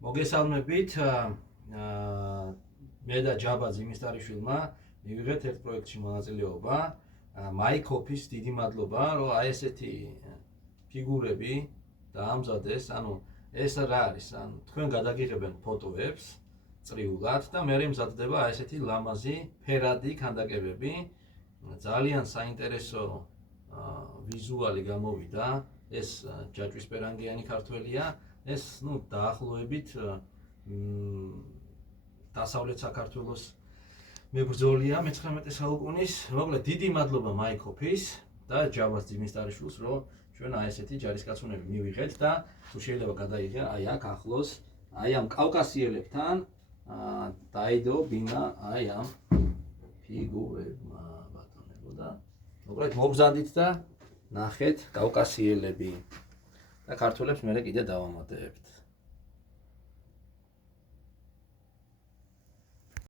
მოგესალმებით, მე და ჯაბა ძიმისტარიშვილმა მივიღეთ ერთ პროექტში მონაწილეობა. Mike Office დიდი მადლობა, რომ აი ესეთი ფიგურები დაამზადეს, ანუ ეს რა არის, ანუ თქვენ გადაგიღებენ ფოტოებს წრიულად და მე მზადდება აი ესეთი ლამაზი ფერადი ქანდაკებები. ძალიან საინტერესო ვიზუალი გამოვიდა, ეს ჯაჭვისპერანგიანი ქართველია. ეს დაახლოებით დასავლეთ საქართველოს მებრძოლია მე-19 საუკუნის. მოკლედ დიდი მადლობა Mike Office და ჯაბას ძიმისტარიშვილს, რომ ჩვენ აი ესეთი ჯარისკაცუნები მივიღეთ და თუ შეიძლება გადაიღე აი აქ ახლოს, აი ამ კავკასიელებთან დაიდო ბინა აი ამ ფიგურებმა ბატონებო და მოკლედ მოგზადით და ნახეთ კავკასიელები. და ქართველებს მე კიდე დავამატებთ.